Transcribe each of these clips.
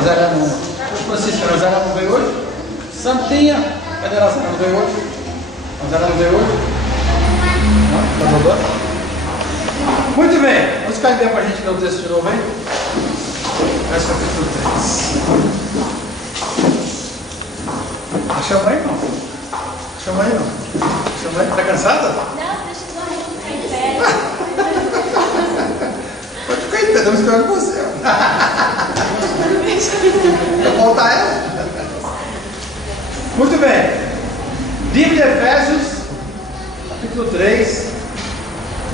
Nazaré não. Francisco, a Nazaré não veio hoje? Santinha, cadê a Nazaré? Não veio hoje? Nazaré não veio hoje? Não? Tá rodando? Muito bem, vamos ficar em pé para a gente ler o texto de novo, hein? Verso capítulo 3. Chama aí, não? Chama aí, não? Chama aí, tá cansada? Não, deixa eu ficar em pé. Pode ficar em pé, estamos esperando você. Vai voltar ela? Muito bem. Livro de Efésios, capítulo 3,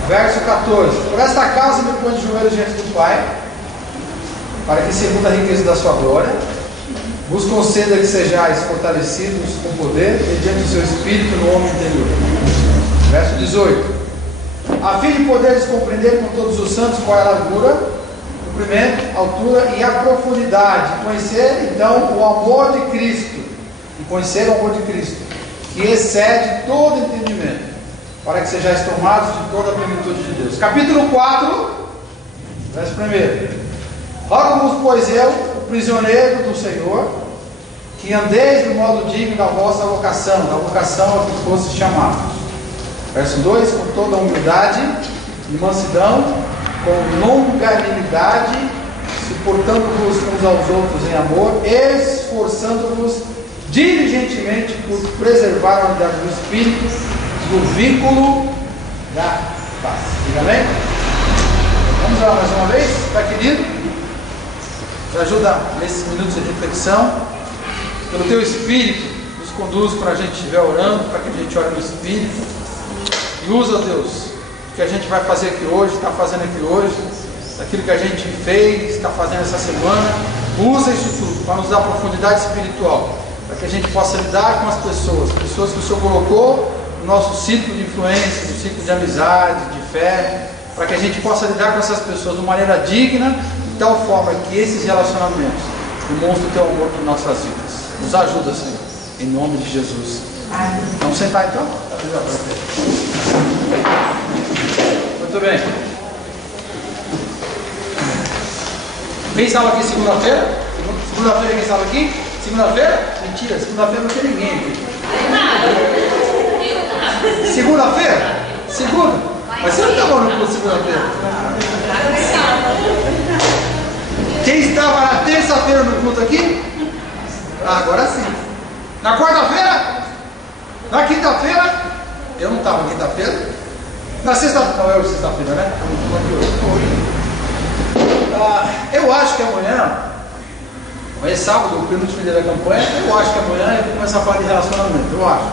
verso 14. Por esta causa me põe de joelhos diante do Pai, para que, segundo a riqueza da sua glória, vos conceda que sejais fortalecidos com poder mediante o seu Espírito no homem interior. Verso 18. A fim de poderes compreender com todos os santos qual é a largura, o comprimento, a altura e a profundidade. Conhecer, então, o amor de Cristo. E conhecer o amor de Cristo, que excede todo entendimento, para que sejais tomados de toda a plenitude de Deus. Capítulo 4, verso 1. Rogo-vos, pois eu, o prisioneiro do Senhor, que andeis do modo digno da vossa vocação, da vocação a que fosse chamados. Verso 2: com toda a humildade e mansidão, com longanimidade, suportando-vos uns aos outros em amor, esforçando-vos diligentemente por preservar a unidade do Espírito, do vínculo da paz. Diga amém? Vamos lá mais uma vez, está querido? Nos ajuda nesses minutos de reflexão. Pelo teu Espírito, nos conduz para a gente estiver orando, para que a gente ore no Espírito. E usa, Deus, o que a gente vai fazer aqui hoje, está fazendo aqui hoje, daquilo que a gente fez, está fazendo essa semana. Usa isso tudo para nos dar profundidade espiritual, para que a gente possa lidar com as pessoas que o Senhor colocou no nosso ciclo de influência, no ciclo de amizade, de fé, para que a gente possa lidar com essas pessoas de maneira digna, de tal forma que esses relacionamentos demonstrem o teu amor por nossas vidas. Nos ajuda, Senhor, em nome de Jesus. Vamos sentar então? Muito bem. Quem estava aqui segunda-feira? Segunda-feira quem estava aqui? Segunda-feira? Mentira, segunda-feira não tem ninguém aqui. Segunda-feira? Segunda? Mas você não estava no culto segunda-feira? Quem estava na terça-feira no culto aqui? Agora sim. Na quarta-feira? Na quinta-feira? Eu não estava na quinta-feira. Na sexta-feira? Não, é hoje sexta-feira, né? Eu acho que amanhã é sábado, o penúltimo dia da campanha. Eu acho que amanhã eu vou começar a falar de relacionamento. Eu acho.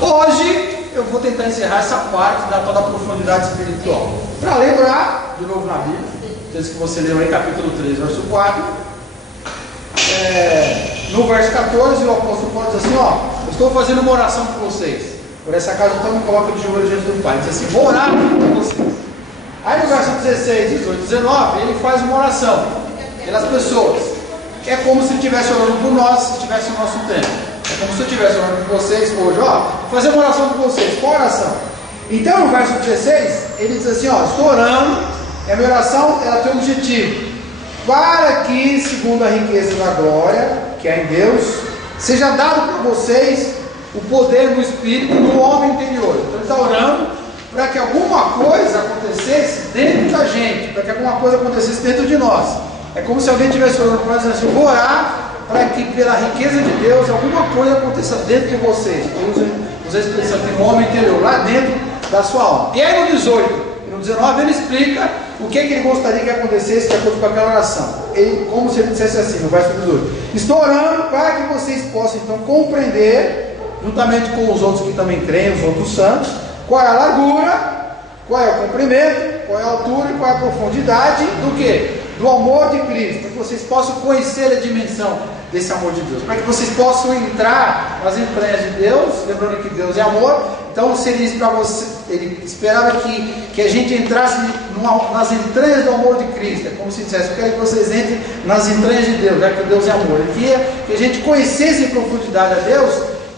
Hoje eu vou tentar encerrar essa parte da toda a profundidade espiritual. Para lembrar, de novo na Bíblia, desde que você leu aí, capítulo 3, verso 4. No verso 14, o apóstolo Paulo diz assim: eu estou fazendo uma oração por vocês. Por essa causa, então me coloca de joelho diante do Pai. Diz assim: vou orar por vocês. Aí no verso 16, 18, 19, ele faz uma oração pelas pessoas. É como se estivesse orando por nós, se estivesse no nosso tempo. É como se eu estivesse orando por vocês hoje. Fazer uma oração por vocês. Qual oração? Então no verso 16, ele diz assim: estou orando, e a minha oração ela tem um objetivo, para que, segundo a riqueza da glória que há em Deus, seja dado para vocês o poder do Espírito no homem interior. Então ele está orando para que alguma coisa acontecesse dentro da gente, para que alguma coisa acontecesse dentro de nós. É como se alguém estivesse orando para nós e assim: vou orar para que pela riqueza de Deus alguma coisa aconteça dentro de vocês. Usa a expressão aqui, no homem interior, lá dentro da sua alma. E aí no 18 e no 19 ele explica o que ele gostaria que acontecesse de acordo com aquela oração. Como se ele dissesse assim, no verso 18: estou orando para que vocês possam então compreender, juntamente com os outros que também creem, os outros santos, qual é a largura, qual é o comprimento, qual é a altura e qual é a profundidade do quê? Do amor de Cristo, para que vocês possam conhecer a dimensão desse amor de Deus, para que vocês possam entrar nas entranhas de Deus, lembrando que Deus é amor. Então seria isso para você. Ele esperava que a gente entrasse nas entranhas do amor de Cristo. É como se dissesse: eu quero que vocês entrem nas entranhas de Deus, já que Deus é amor. Ele queria que a gente conhecesse em profundidade a Deus,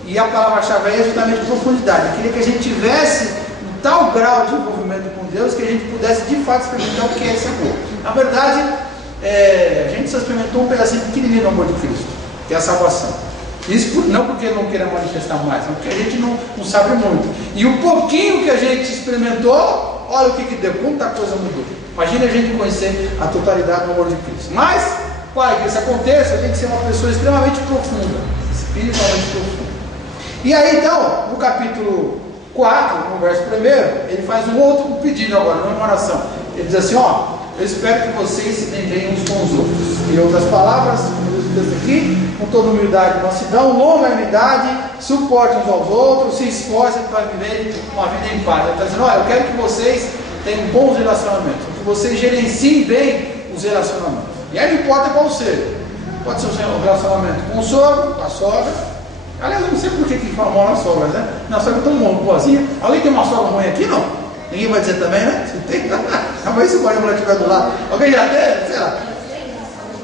e a palavra-chave é justamente profundidade. Ele queria que a gente tivesse um tal grau de envolvimento com Deus que a gente pudesse de fato experimentar o que é esse amor. Na verdade, a gente só experimentou um pedacinho pequenininho do amor de Cristo, que é a salvação. Isso não porque ele não queira manifestar mais, mas porque a gente não sabe muito. E o pouquinho que a gente experimentou, olha o que deu, quanta coisa mudou. Imagina a gente conhecer a totalidade do amor de Cristo. Mas, para que isso aconteça, tem que ser uma pessoa extremamente profunda, espiritualmente profunda. E aí então, no capítulo 4, no verso 1, ele faz um outro pedido agora, não é uma oração. Ele diz assim, ó, eu espero que vocês se deem bem uns com os outros. Em outras palavras, aqui, com toda humildade e mansidão, longanimidade, suporte uns aos outros, se esforcem para viver uma vida em paz. Ele está dizendo, olha, eu quero que vocês tenham bons relacionamentos, que vocês gerenciem bem os relacionamentos. E aí não importa qual seja. Pode ser um relacionamento com o sogro, com a sogra. Aliás, eu não sei por que fala mal na sogra, né? Minha sogra é tão boazinha. Alguém tem uma sogra ruim aqui, não? Ninguém vai dizer também, né? Você tem? Mas se o marido estiver do lado. Alguém já teve? Sei lá.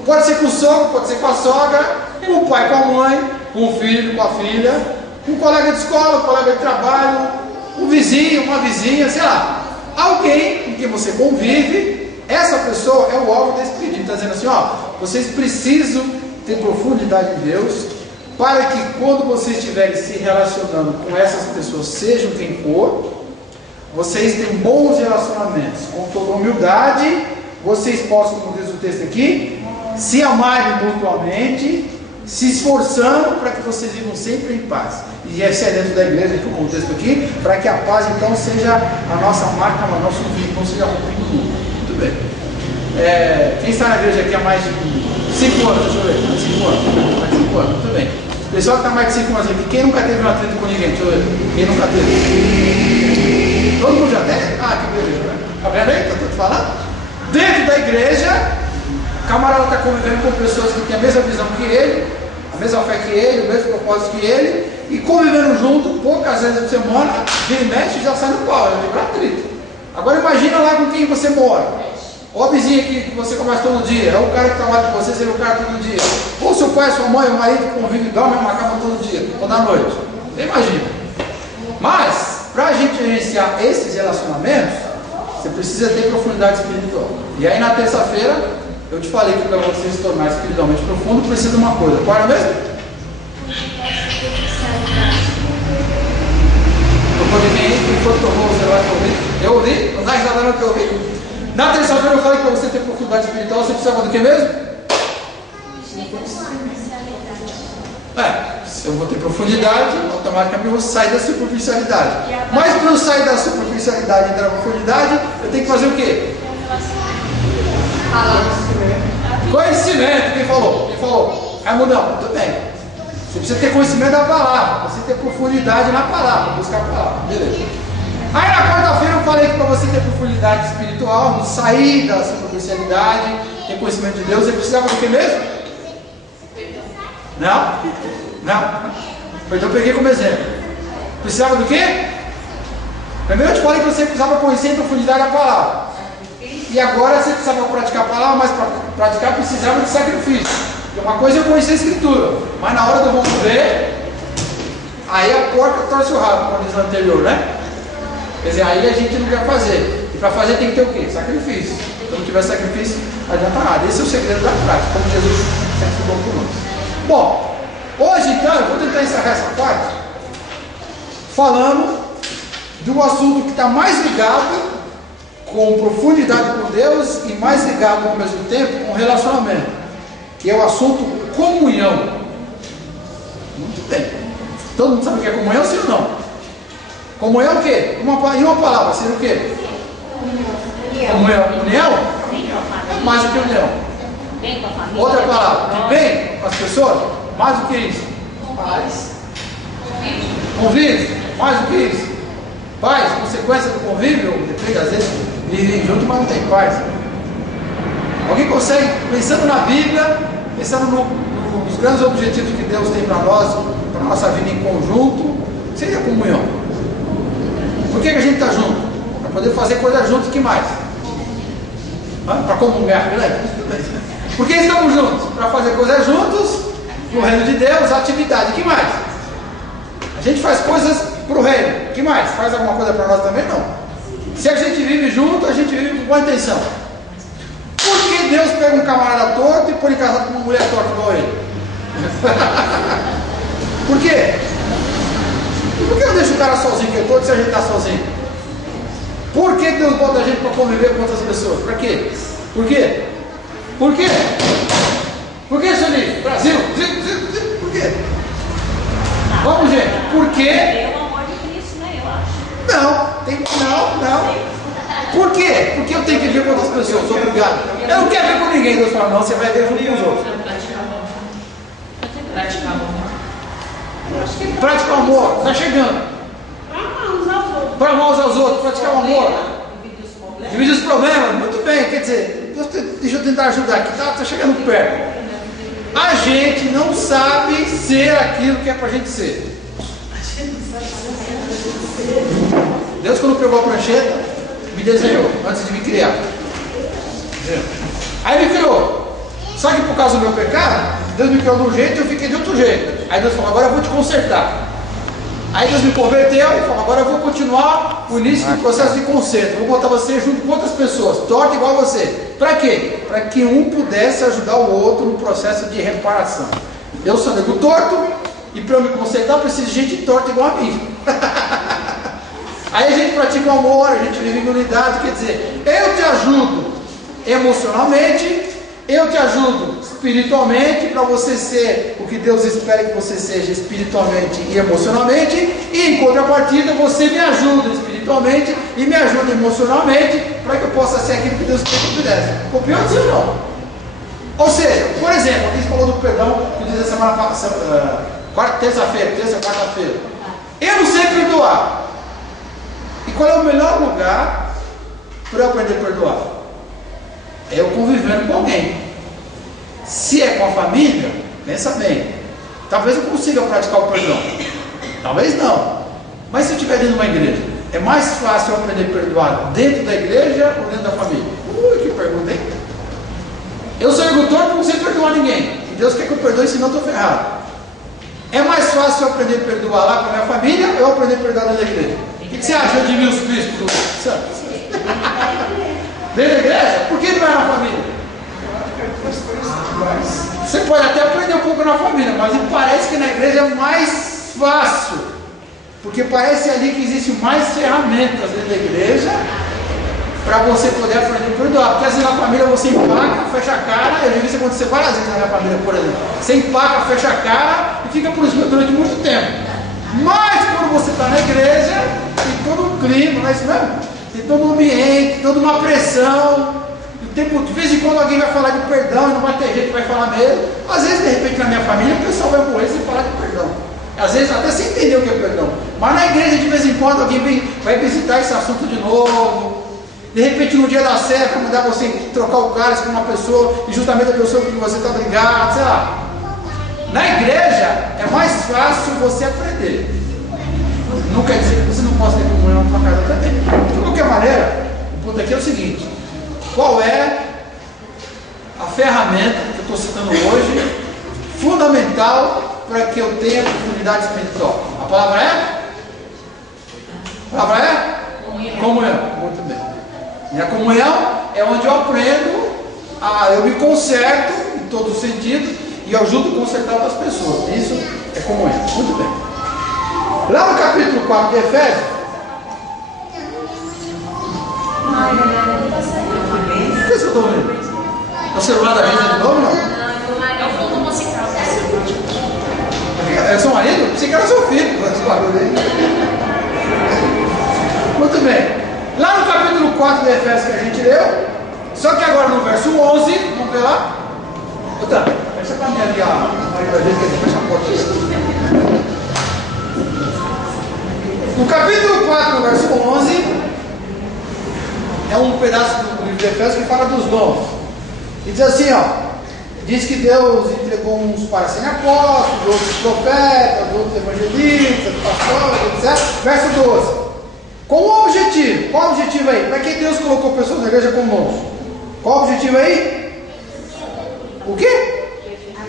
Pode ser com o sogro, pode ser com a sogra, com o pai, com a mãe, com o filho, com a filha, com um colega de escola, um colega de trabalho, um vizinho, uma vizinha, sei lá. Alguém com quem você convive, essa pessoa é o alvo desse pedido. Está dizendo assim, ó, vocês precisam ter profundidade em Deus, para que quando vocês estiverem se relacionando com essas pessoas, sejam quem for, vocês tenham bons relacionamentos, com toda humildade, vocês possam, como diz o texto aqui, se amarem mutuamente, se esforçando para que vocês vivam sempre em paz. E esse é dentro da igreja, como o texto aqui, para que a paz então seja a nossa marca, o nosso vínculo, seja rompido no mundo. Muito bem. Quem está na igreja aqui há mais de 5 anos? Deixa eu ver. 5 anos. Mais de 5 anos, muito bem. Pessoal que está mais de 5 anos aqui, quem nunca teve um atrito com ninguém? Deixa eu ver. Quem nunca teve? Todo mundo já teve? Ah, que beleza, né? Tá vendo aí? Estou te falando? Dentro da igreja, o camarada está convivendo com pessoas que têm a mesma visão que ele, a mesma fé que ele, o mesmo propósito que ele, e convivendo junto, poucas vezes por semana, vira e mexe e já sai no pau, é atrito. Agora imagina lá com quem você mora. Ou a vizinha que você conversa todo dia, é o cara que trabalha com você, você é o cara todo dia. Ou seu pai, sua mãe, o marido que convive e dorme uma cama todo dia, toda noite. Você imagina. Mas, para a gente gerenciar esses relacionamentos, você precisa ter profundidade espiritual. E aí na terça-feira, eu te falei que para você se tornar espiritualmente profundo, precisa de uma coisa. Qual era mesmo? Quem foi que tomou o celular que eu ouvi? Eu ouvi? Não dá risada não que eu ouvi. Na terça-feira eu falei que para você ter profundidade espiritual, você precisava do que mesmo? Se eu vou ter profundidade, automaticamente eu vou sair da superficialidade. Mas para eu sair da superficialidade e entrar na profundidade, eu tenho que fazer o quê? Conhecimento. Quem falou? Quem falou? Raimundão, tudo bem. Você precisa ter conhecimento da palavra, você ter profundidade na palavra, buscar a palavra. Beleza. Aí na quarta-feira eu falei que para você ter profundidade espiritual, sair da superficialidade, ter conhecimento de Deus, você precisava do que mesmo? Não? Não? Então eu peguei como exemplo. Precisava do quê? Primeiro eu te falei que você precisava conhecer em profundidade a palavra. E agora você precisava praticar a palavra, mas para praticar precisava de sacrifício. Porque uma coisa é eu conhecer a escritura, mas na hora do vamos ver, aí a porca torce o rabo, como diz no anterior, né? Quer dizer, aí a gente não quer fazer. E para fazer tem que ter o quê? Sacrifício. Se não tiver sacrifício, não adianta nada. Esse é o segredo da prática, como Jesus sacrificou por nós. Bom, hoje então, eu vou tentar encerrar essa parte falando de um assunto que está mais ligado com profundidade com Deus e mais ligado ao mesmo tempo com relacionamento, que é o assunto comunhão. Muito bem. Todo mundo sabe o que é comunhão, sim ou não? Comunhão é o quê? Em uma palavra, seria o quê? Comunhão. União? É mais do que união. Outra palavra, bem com as pessoas? Mais do que isso? Paz. Convívio? Mais do que isso? Paz, consequência do convívio, depende, às vezes vivem junto, mas não tem paz. Alguém consegue, pensando na Bíblia, pensando nos grandes objetivos que Deus tem para nós, para a nossa vida em conjunto, seria comunhão. Por que a gente está junto? Para poder fazer coisas juntos, que mais? Para comungar, né? Por que estamos juntos? Para fazer coisas juntos, no reino de Deus, atividade, que mais? A gente faz coisas para o reino, que mais? Faz alguma coisa para nós também? Não. Se a gente vive junto, a gente vive com boa intenção. Por que Deus pega um camarada torto e procure casado com uma mulher torta igual ele? Por quê? Por que eu deixo o cara sozinho, que eu estou se a gente está sozinho? Por que Deus bota a gente para conviver com outras pessoas? Para quê? Por quê? Por quê? Por que, Soninho? Brasil? Por quê? Vamos, gente. Por quê? É o amor de Cristo, né? Eu acho. Não. Por quê? Porque eu tenho que ver com outras pessoas. Sou obrigado. Eu não quero ver com ninguém. Deus fala, não, você vai ver junto com os outros. Praticar o amor. Está chegando. Para amar uns aos outros. Praticar o amor. Dividir os problemas. Muito bem. Quer dizer, deixa eu tentar ajudar aqui. Está chegando perto. A gente não sabe ser aquilo que é para a gente ser. Deus, quando pegou a prancheta, me desenhou antes de me criar. Aí me criou. Só que por causa do meu pecado, Deus me criou de um jeito e eu fiquei de outro jeito. Aí Deus falou, agora eu vou te consertar. Aí Deus me converteu e falou, agora eu vou continuar o início do processo de conserto. Eu vou botar você junto com outras pessoas, torta igual a você. Para quê? Para que um pudesse ajudar o outro no processo de reparação. Eu sou nego torto e para eu me consertar eu preciso de gente torta igual a mim. Aí a gente pratica o amor, a gente vive em unidade, quer dizer, eu te ajudo emocionalmente, eu te ajudo espiritualmente para você ser o que Deus espera que você seja espiritualmente e emocionalmente, e em contrapartida você me ajuda espiritualmente e me ajuda emocionalmente para que eu possa ser aquilo que Deus quer que eu pudesse. Copiou ou não? Ou seja, por exemplo, a gente falou do perdão que eu disse semana passada, terça-feira, quarta-feira. Eu não sei perdoar. E qual é o melhor lugar para eu aprender a perdoar? É eu convivendo com alguém. Se é com a família, pensa bem. Talvez eu consiga praticar o perdão. Talvez não. Mas se eu estiver dentro de uma igreja, é mais fácil eu aprender a perdoar dentro da igreja ou dentro da família? Que pergunta, hein? Eu sou agricultor e não sei perdoar ninguém. E Deus quer que eu perdoe, senão eu estou ferrado. É mais fácil eu aprender a perdoar lá com a minha família ou eu aprender a perdoar dentro da igreja? O que você acha de mil bispos santos? Dentro da igreja? Por que não é na família? Você pode até aprender um pouco na família, mas parece que na igreja é mais fácil. Porque parece ali que existem mais ferramentas dentro da igreja para você poder aprender a perdoar. Porque às vezes na família você empaca, fecha a cara. Eu já vi isso acontecer várias vezes na minha família, por exemplo. Você empaca, fecha a cara e fica por isso durante muito tempo. Mas quando você está na igreja, tem todo um clima, não é isso mesmo? Tem todo um ambiente, toda uma pressão. De vez em quando alguém vai falar de perdão e não vai ter gente que vai falar mesmo. Às vezes, de repente, na minha família, o pessoal vai morrer sem falar de perdão. Às vezes, até sem entender o que é perdão. Mas na igreja, de vez em quando, alguém vai visitar esse assunto de novo. De repente, no dia da ceia, vai mandar você trocar o cálice com uma pessoa e justamente a pessoa com que você está brigado, sei lá. Na igreja, é mais fácil você aprender. Não quer dizer que você não possa ter comunhão na sua casa também. De qualquer maneira, o ponto aqui é o seguinte. Qual é a ferramenta que eu estou citando hoje, fundamental para que eu tenha profundidade espiritual? A palavra é? A palavra é? Comunhão. Muito bem. E a comunhão é onde eu aprendo, eu me conserto em todos os sentidos e eu ajudo a consertar outras pessoas. Isso é comunhão. Muito bem. Lá no capítulo 4 de Efésios, o que eu estou vendo? É o celular da gente de novo, não? É o fundo musical. É seu marido? Pensei que era seu filho. Muito bem. Lá no capítulo 4 de Efésios que a gente leu, só que agora no verso 11, vamos ver lá? Outra, fecha para mim ali a Maria da gente, que fecha a porta aí. No capítulo 4, no verso 11, é um pedaço do livro de Efésios que fala dos dons. E diz assim, diz que Deus entregou uns para serem apóstolos, outros profetas, outros evangelistas, pastores, etc. Verso 12. Com o objetivo, qual o objetivo aí? Para que Deus colocou pessoas na igreja como dons? Qual o objetivo aí? O quê?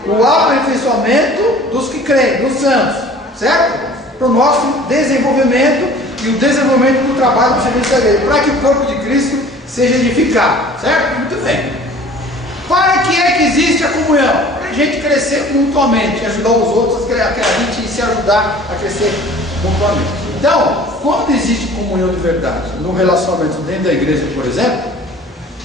O aperfeiçoamento dos que creem, dos santos, certo? Para o nosso desenvolvimento e o desenvolvimento do trabalho do serviço da igreja, para que o corpo de Cristo seja edificado, certo? Muito bem. Para que é que existe a comunhão gente crescer mutuamente, ajudar os outros, que a gente se ajudar a crescer mutuamente. Então, quando existe comunhão de verdade no relacionamento dentro da igreja, por exemplo,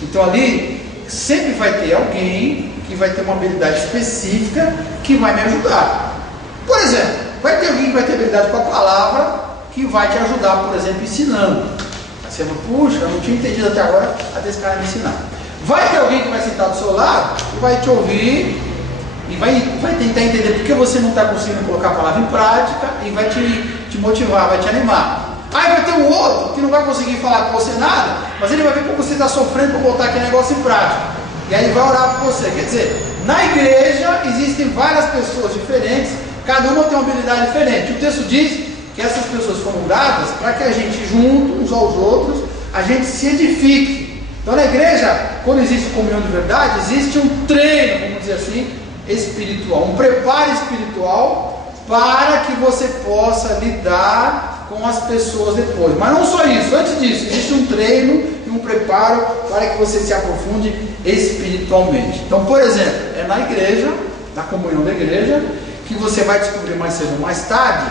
então ali sempre vai ter alguém que vai ter uma habilidade específica que vai me ajudar. Por exemplo, vai ter alguém que vai ter habilidade com a palavra que vai te ajudar, por exemplo, ensinando. Você fala, puxa, eu não tinha entendido até agora, até esse cara me ensinar. Vai ter alguém que vai sentar do seu lado e vai te ouvir e vai tentar entender por que você não está conseguindo colocar a palavra em prática e vai te motivar, vai te animar. Aí vai ter um outro que não vai conseguir falar com você nada, mas ele vai ver como você está sofrendo para botar aquele negócio em prática. E aí ele vai orar por você. Quer dizer, na igreja existem várias pessoas diferentes, cada uma tem uma habilidade diferente. O texto diz que essas pessoas foram dadas para que a gente, junto uns aos outros, a gente se edifique. Então na igreja, quando existe comunhão de verdade, existe um treino, vamos dizer assim, espiritual, um preparo espiritual para que você possa lidar com as pessoas depois. Mas não só isso, antes disso, existe um treino e um preparo para que você se aprofunde espiritualmente. Então, por exemplo, é na igreja, na comunhão da igreja, que você vai descobrir mais cedo ou mais tarde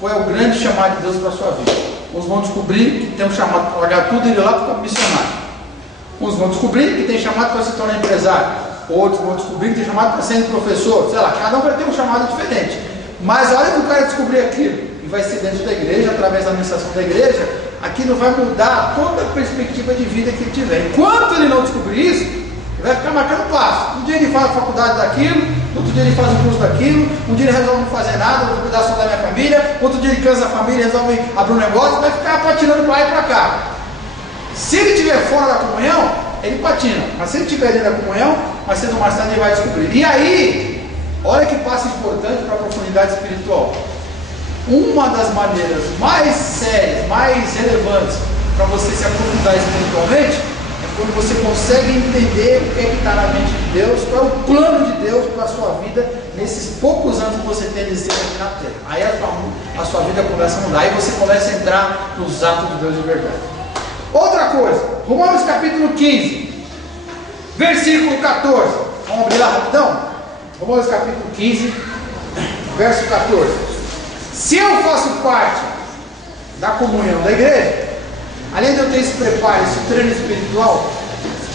qual é o grande chamado de Deus para a sua vida. Uns vão descobrir que tem um chamado para largar tudo e ir lá para o missionário. Uns vão descobrir que tem chamado para se tornar empresário. Outros vão descobrir que tem chamado para ser professor. Sei lá, cada um vai ter um chamado diferente. Mas a hora que o cara descobrir aquilo, e vai ser dentro da igreja, através da administração da igreja, aquilo vai mudar toda a perspectiva de vida que ele tiver. Enquanto ele não descobrir isso, ele vai ficar marcando passo. Um dia ele faz a faculdade daquilo, outro dia ele faz o curso daquilo, um dia ele resolve não fazer nada, vou cuidar só da minha família, outro dia ele cansa a família e resolve abrir um negócio, vai ficar patinando para lá e para cá. Se ele estiver fora da comunhão, ele patina, mas se ele estiver dentro da comunhão, mais cedo ou mais tarde ele vai descobrir. E aí, olha que passo importante para a profundidade espiritual. Uma das maneiras mais sérias, mais relevantes para você se aprofundar espiritualmente é quando você consegue entender o que é que está na mente de Deus, qual é o plano de Deus para a sua vida nesses poucos anos que você tem de ser aqui na terra. Aí a sua vida começa a mudar, aí você começa a entrar nos atos de Deus de verdade. Outra coisa, Romanos capítulo 15, versículo 14. Vamos abrir lá rapidão? Romanos capítulo 15, verso 14. Se eu faço parte da comunhão da igreja, além de eu ter esse preparo, esse treino espiritual,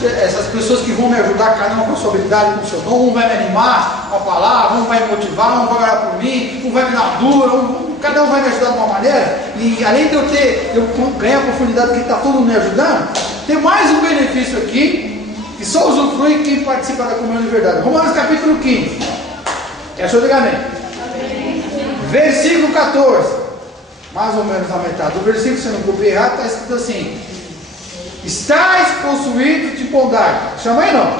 essas pessoas que vão me ajudar, cada uma com a sua habilidade, com o seu dom, um vai me animar com a palavra, um vai me motivar, um vai orar por mim, um vai me dar dura, cada um vai me ajudar de uma maneira, e além de eu ganhar a profundidade que está todo mundo me ajudando, tem mais um benefício aqui, que só usufrui quem participa da comunhão de verdade. Romanos capítulo 15, é a sua ligamento. Versículo 14, mais ou menos na metade do versículo, se eu não copiei errado, está escrito assim: estáis possuídos de bondade, chama aí não,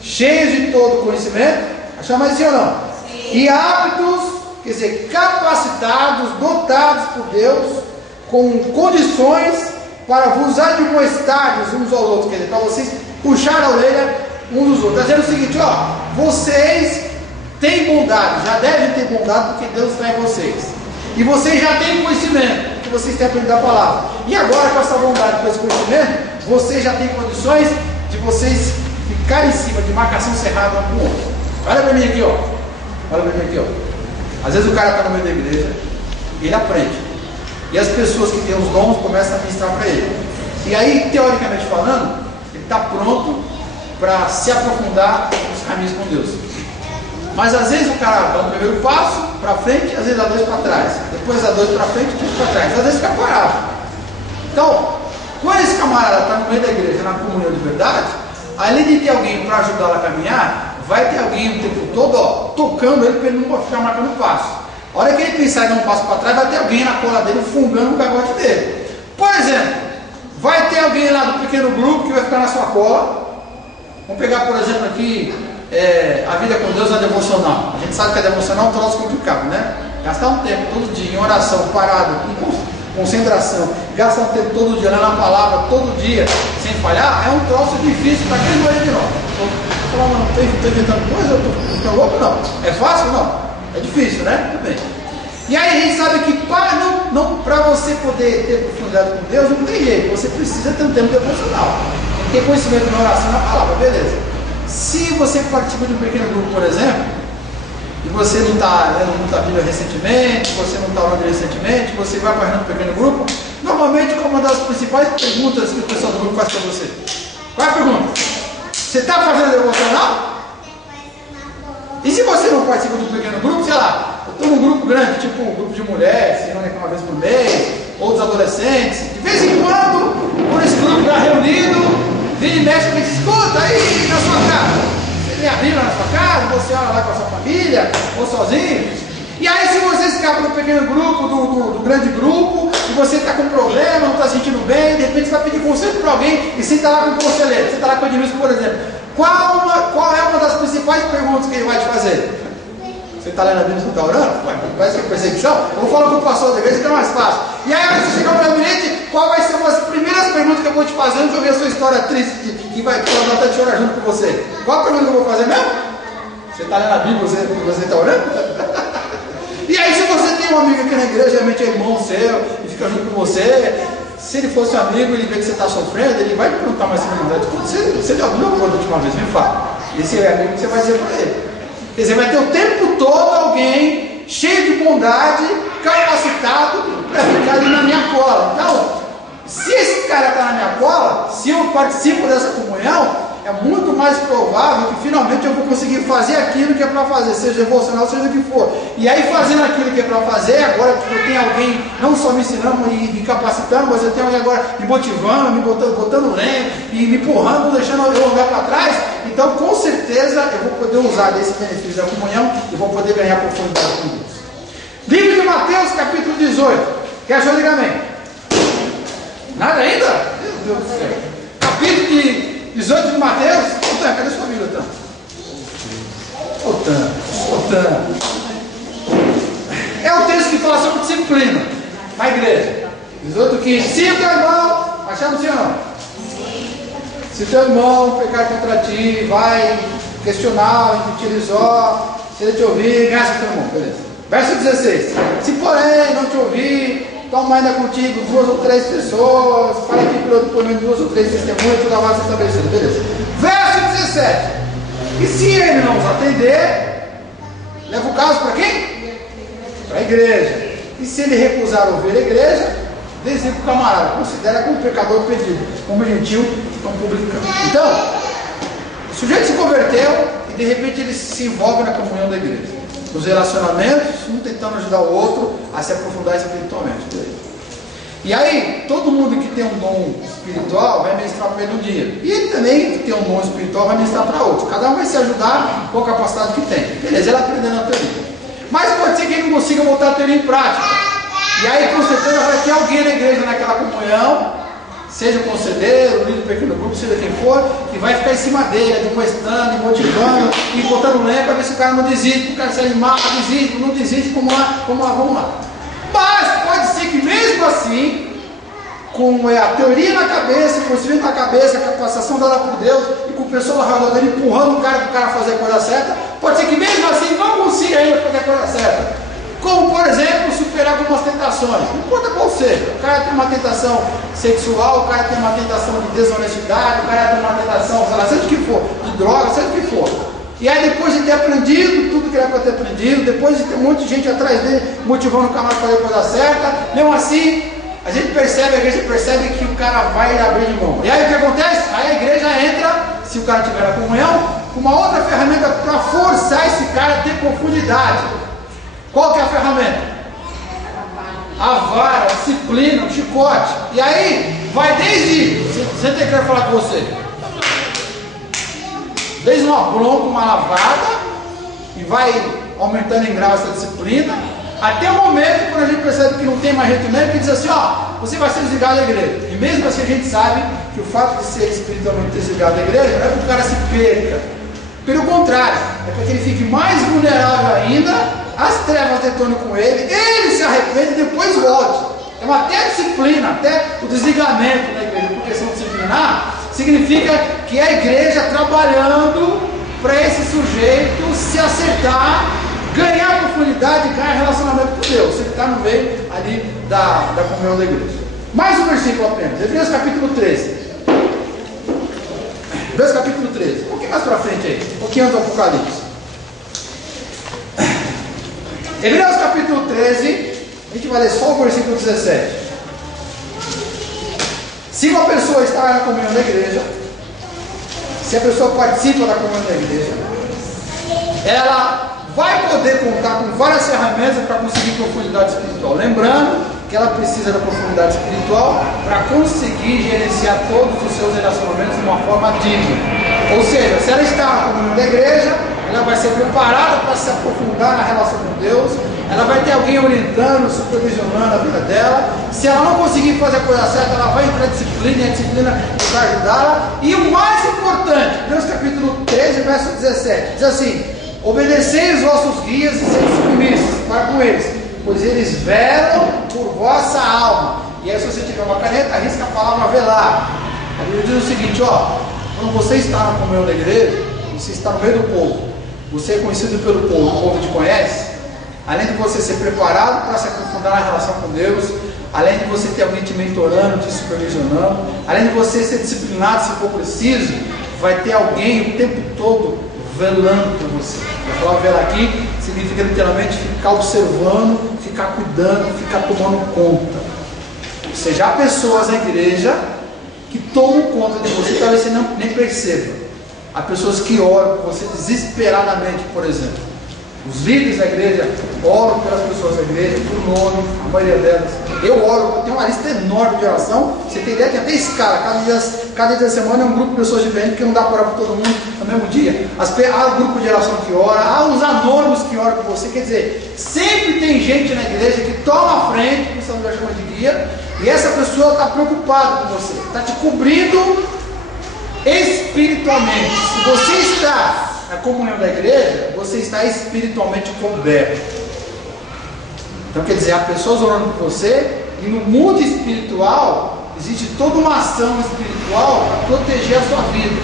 cheios de todo conhecimento, chama aí sim ou não? Sim. E aptos, quer dizer, capacitados, dotados por Deus, com condições para vos admoestardes uns aos outros, quer dizer, para vocês puxar a orelha uns dos outros. Está dizendo o seguinte, ó, vocês têm bondade, já devem ter bondade porque Deus está em vocês. E vocês já têm conhecimento, que vocês têm aprendido a palavra. E agora com essa bondade, com esse conhecimento, vocês já têm condições de vocês ficarem em cima de marcação cerrada um com o outro. Olha para mim aqui, ó. Olha para mim aqui, ó. Às vezes o cara está no meio da igreja e ele aprende. E as pessoas que têm os dons começam a ministrar para ele. E aí, teoricamente falando, ele está pronto para se aprofundar nos caminhos com Deus. Mas às vezes o cara dá o primeiro passo para frente, às vezes dá dois para trás, depois dá dois para frente, dois para trás, às vezes fica parado. Então, quando esse camarada está no meio da igreja, na comunhão de verdade, além de ter alguém para ajudá-lo a caminhar, vai ter alguém o tempo todo, ó, tocando ele para ele não ficar marcando passo. A hora que ele pensar em dar um passo para trás, vai ter alguém na cola dele fungando o cagote dele. Por exemplo, vai ter alguém lá do pequeno grupo que vai ficar na sua cola. Vamos pegar, por exemplo, aqui a vida com Deus, a devocional. A gente sabe que a devocional é um troço complicado, né? Gastar um tempo todo dia em oração, parado, em concentração, gastar um tempo todo dia lendo a palavra, todo dia, sem falhar, é um troço difícil para quem não é de nós. Estou falando, não estou inventando coisa, eu estou ficando louco, não. É fácil? Não. É difícil, né? Tudo bem. E aí a gente sabe que para você poder ter profundidade com Deus, não tem jeito. Você precisa ter um tempo devocional. Tem que ter conhecimento na oração, na palavra, beleza. Se você participa de um pequeno grupo, por exemplo, e você não está lendo muita Bíblia recentemente, você não está orando recentemente, você vai para um pequeno grupo, normalmente uma das principais perguntas que o pessoal do grupo faz para você. Qual é a pergunta? Você está fazendo devocional? E se você não participa do pequeno grupo, sei lá, eu estou num grupo grande, tipo um grupo de mulheres, se reúne uma vez por mês, ou dos adolescentes, de vez em quando, quando esse grupo está reunido, vem e mexe e diz, escuta aí na sua casa, você lê a Bíblia na sua casa, você ora lá com a sua família, ou sozinho, e aí se você escapa do pequeno grupo, do grande grupo, e você está com problema, não está sentindo bem, de repente você vai pedir conselho para alguém, e você está lá com o conselheiro, você está lá com o Edmilson, por exemplo, qual é uma das principais perguntas que ele vai te fazer? Você está lendo a Bíblia e não está orando? Ué, parece que é perseguição. Eu vou falar com o pastor da igreja que é mais fácil. E aí, você chegar no gabinete, qual vai ser uma das primeiras perguntas que eu vou te fazer antes de ouvir a sua história triste, que vai dar de chorar junto com você? Qual a pergunta que eu vou fazer mesmo? Você está lendo a Bíblia e você está orando? E aí, se você tem um amigo aqui na igreja, realmente é irmão seu, e fica junto com você, se ele fosse um amigo e ele vê que você está sofrendo, ele vai te perguntar mais cedo, você já ouviu a última vez? Me fala. Esse é amigo que você vai dizer para ele. Quer dizer, vai ter o tempo todo alguém cheio de bondade, capacitado para ficar ali na minha cola. Então, se esse cara está na minha cola, se eu participo dessa comunhão, é muito mais provável que finalmente eu vou conseguir fazer aquilo que é para fazer, seja devocional, seja o que for. E aí, fazendo aquilo que é para fazer, agora que eu tenho alguém não só me ensinando e me capacitando, mas eu tenho alguém agora me motivando, me botando lenha e me empurrando, não deixando eu andar para trás. Então, com certeza, eu vou poder usar desse benefício da comunhão e vou poder ganhar profundidade com Deus. Livro de Mateus, capítulo 18. Quer achar? Diga amém. Nada ainda? Meu Deus do céu. Capítulo de 18 de Mateus. Otan, cadê sua Bíblia, Otan? É o texto que fala sobre disciplina na igreja. 18:15. Se o teu irmão, achamos sim ou não? Se teu irmão pecar contra ti, vai questionar, utilizar, se ele te ouvir, graça teu irmão, beleza. Verso 16. Se porém não te ouvir, toma ainda contigo 2 ou 3 pessoas, para que pelo depoimento de 2 ou 3 testemunhas, toda a base estabelecida, beleza. Verso 17. E se ele não os atender, leva o caso para quem? Para a igreja. E se ele recusar ouvir a igreja, designa o camarada, considera como pecador pedido, como gentil, como publicano. Então, o sujeito se converteu e de repente ele se envolve na comunhão da igreja, nos relacionamentos, um tentando ajudar o outro a se aprofundar espiritualmente. E aí, todo mundo que tem um dom espiritual vai ministrar para ele um dia, e ele também que tem um dom espiritual vai ministrar para outro. Cada um vai se ajudar com a capacidade que tem. Beleza, ele aprendendo a teoria, mas pode ser que ele não consiga botar a teoria em prática. E aí, com certeza, vai ter alguém na igreja, naquela comunhão, seja o conselheiro, o líder do pequeno grupo, seja quem for, que vai ficar em cima dele, admoestando, motivando, e botando lenha para ver se o cara não desiste, o cara se animar, desiste, não desiste, vamos lá. Mas pode ser que mesmo assim, com a teoria na cabeça, com o conhecimento na cabeça, a capacitação dada por Deus, e com o pessoal ao redor dele empurrando o cara para o cara fazer a coisa certa, pode ser que mesmo assim não consiga ainda fazer a coisa certa. Como, por exemplo, superar algumas tentações. Não importa qual seja. O cara tem uma tentação sexual, o cara tem uma tentação de desonestidade, o cara tem uma tentação, sei lá, seja o que for, de droga, seja o que for. E aí, depois de ter aprendido tudo que era para ter aprendido, depois de ter um monte de gente atrás dele, motivando o camarada a fazer a coisa certa, mesmo assim, a igreja percebe que o cara vai abrir de mão. E aí o que acontece? Aí a igreja entra, se o cara tiver a comunhão, com uma outra ferramenta para forçar esse cara a ter profundidade. Qual que é a ferramenta? A vara, a disciplina, o chicote. E aí, vai desde... Você tem que falar com você. Desde uma bronca, uma lavada, e vai aumentando em grau essa disciplina, até o momento quando a gente percebe que não tem mais jeito mesmo, que diz assim, ó, você vai ser desligado da igreja. E mesmo assim a gente sabe que o fato de ser espiritualmente desligado da igreja não é para que o cara se perca. Pelo contrário, é para que ele fique mais vulnerável ainda, as trevas detonam com ele se arrepende e depois volte. Então até a disciplina, até o desligamento da igreja por questão disciplinar, significa que a igreja trabalhando para esse sujeito se acertar, ganhar profundidade, ganhar relacionamento com Deus. Ele está no meio ali da comunhão da igreja. Mais um versículo apenas, Hebreus capítulo 13. Hebreus capítulo 13, um pouquinho mais para frente aí, um pouquinho antes do Apocalipse. Hebreus capítulo 13, a gente vai ler só o versículo 17. Se uma pessoa está na comunhão da igreja, se a pessoa participa da comunhão da igreja, ela vai poder contar com várias ferramentas para conseguir profundidade espiritual. Lembrando que ela precisa da profundidade espiritual para conseguir gerenciar todos os seus relacionamentos de uma forma digna. Ou seja, se ela está na comunhão da igreja, ela vai ser preparada para se aprofundar na relação com Deus, ela vai ter alguém orientando, supervisionando a vida dela. Se ela não conseguir fazer a coisa certa, ela vai entrar em disciplina, e a disciplina vai ajudá-la. E o mais importante, Hebreus capítulo 13, verso 17, diz assim: obedecei os vossos guias e sede submissos para com eles, pois eles velam por vossa alma. E aí, se você tiver uma caneta, arrisca a palavra velar. A Bíblia diz o seguinte, quando você está na comunhão da igreja, você está no meio do povo, você é conhecido pelo povo, o povo te conhece. Além de você ser preparado para se aprofundar na relação com Deus, além de você ter alguém te mentorando, te supervisionando, além de você ser disciplinado se for preciso, vai ter alguém o tempo todo velando por você. A palavra velar aqui significa literalmente ficar observando, ficar cuidando, ficar tomando conta. Ou seja, há pessoas na igreja que tomam conta de você, talvez você nem perceba. Há pessoas que oram por você desesperadamente, por exemplo. Os líderes da igreja oram pelas pessoas da igreja, por nome, a maioria delas. Eu oro, eu tenho uma lista enorme de oração. Você tem ideia, tem até escala. Cada dia da semana é um grupo de pessoas diferentes, porque não dá para orar por todo mundo no mesmo dia. Há um grupo de oração que ora, há os anônimos que oram por você. Quer dizer, sempre tem gente na igreja que toma a frente, que essa mulher chama de guia, e essa pessoa está preocupada com você, está te cobrindo espiritualmente. Se você está na comunhão da igreja, você está espiritualmente coberto. Então quer dizer, há pessoas orando por você, e no mundo espiritual existe toda uma ação espiritual para proteger a sua vida.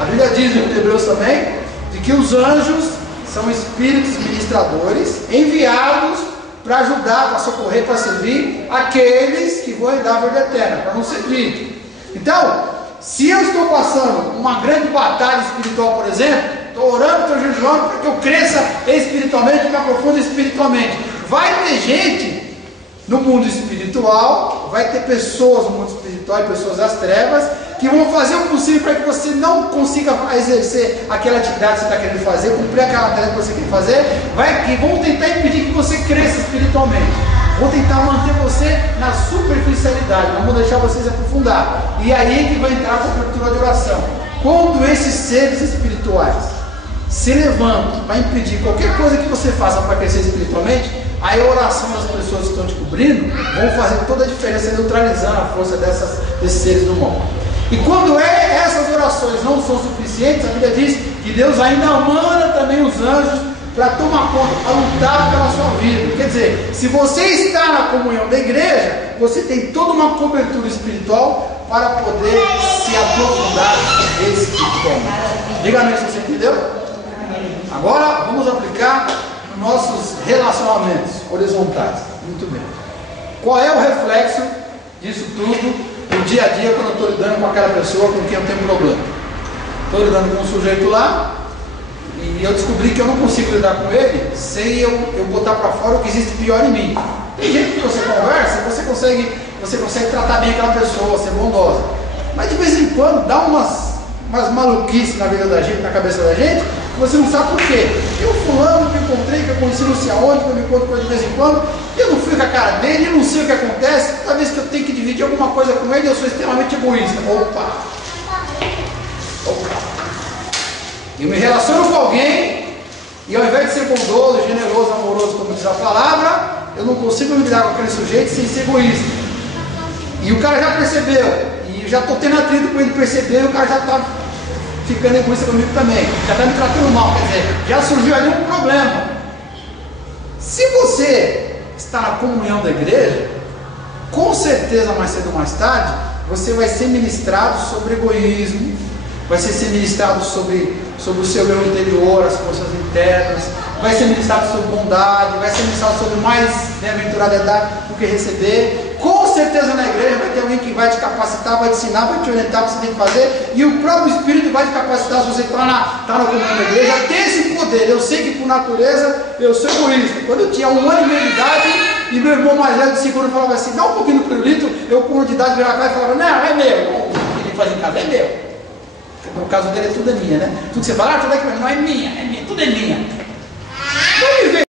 A Bíblia diz no Hebreus também, de que os anjos são espíritos ministradores enviados para ajudar, para socorrer, para servir aqueles que vão herdar a vida eterna, para não ser pedido. Então, se eu estou passando uma grande batalha espiritual, por exemplo, estou orando, estou jejuando para que eu cresça espiritualmente, me aprofunde espiritualmente. Vai ter gente no mundo espiritual, vai ter pessoas no mundo espiritual e pessoas das trevas que vão fazer o possível para que você não consiga exercer aquela atividade que você está querendo fazer, cumprir aquela tarefa que você quer fazer, que vão tentar impedir que você cresça espiritualmente. Vou tentar manter você na superficialidade, não vou deixar você se aprofundar. E aí que vai entrar a cobertura de oração. Quando esses seres espirituais se levantam para impedir qualquer coisa que você faça para crescer espiritualmente, aí a oração das pessoas que estão te cobrindo vão fazer toda a diferença, neutralizando a força desses seres do mal. E quando essas orações não são suficientes, a Bíblia diz que Deus ainda manda também os anjos para tomar conta, para lutar pela sua vida. Quer dizer, se você está na comunhão da igreja, você tem toda uma cobertura espiritual para poder se aprofundar espiritualmente. Diga amém se você entendeu. Agora vamos aplicar nos nossos relacionamentos horizontais. Muito bem. Qual é o reflexo disso tudo no dia a dia quando eu estou lidando com aquela pessoa com quem eu tenho problema? Estou lidando com um sujeito lá, e eu descobri que eu não consigo lidar com ele sem eu botar para fora o que existe pior em mim. Tem gente que você conversa, você consegue tratar bem aquela pessoa, ser bondosa. Mas de vez em quando dá umas maluquices na vida da gente, na cabeça da gente, que você não sabe por quê. Eu fulano que eu encontrei, que eu conheci não sei aonde, que eu me encontro com ele de vez em quando, eu não fui com a cara dele, eu não sei o que acontece. Toda vez que eu tenho que dividir alguma coisa com ele, eu sou extremamente egoísta. Opa! Eu me relaciono com alguém e ao invés de ser bondoso, generoso, amoroso, como diz a palavra, eu não consigo me lidar com aquele sujeito sem ser egoísta. E o cara já percebeu, e eu já estou tendo atrito com ele perceber, e o cara já está ficando egoísta comigo também, já está me tratando mal, quer dizer, já surgiu ali um problema. Se você está na comunhão da igreja, com certeza mais cedo ou mais tarde, você vai ser ministrado sobre egoísmo, vai ser ministrado sobre o seu eu interior, as forças internas, vai ser ministrado sobre bondade, vai ser ministrado sobre mais bem-aventurado é dar do que receber. Com certeza na igreja vai ter alguém que vai te capacitar, vai te ensinar, vai te orientar o que você tem que fazer, e o próprio Espírito vai te capacitar, se você está na comunhão da igreja, a ter esse poder dele. Eu sei que por natureza eu sou egoísta. Quando eu tinha 1 ano e meio de idade, e meu irmão mais velho de segundo falava assim, dá um pouquinho do pirulito, eu com 1 de idade virava a cara e falava, não, é meu. O que ele faz em casa é meu. No caso dele, tudo é minha, né? Tudo que você fala, tudo é que não é minha, tudo é minha.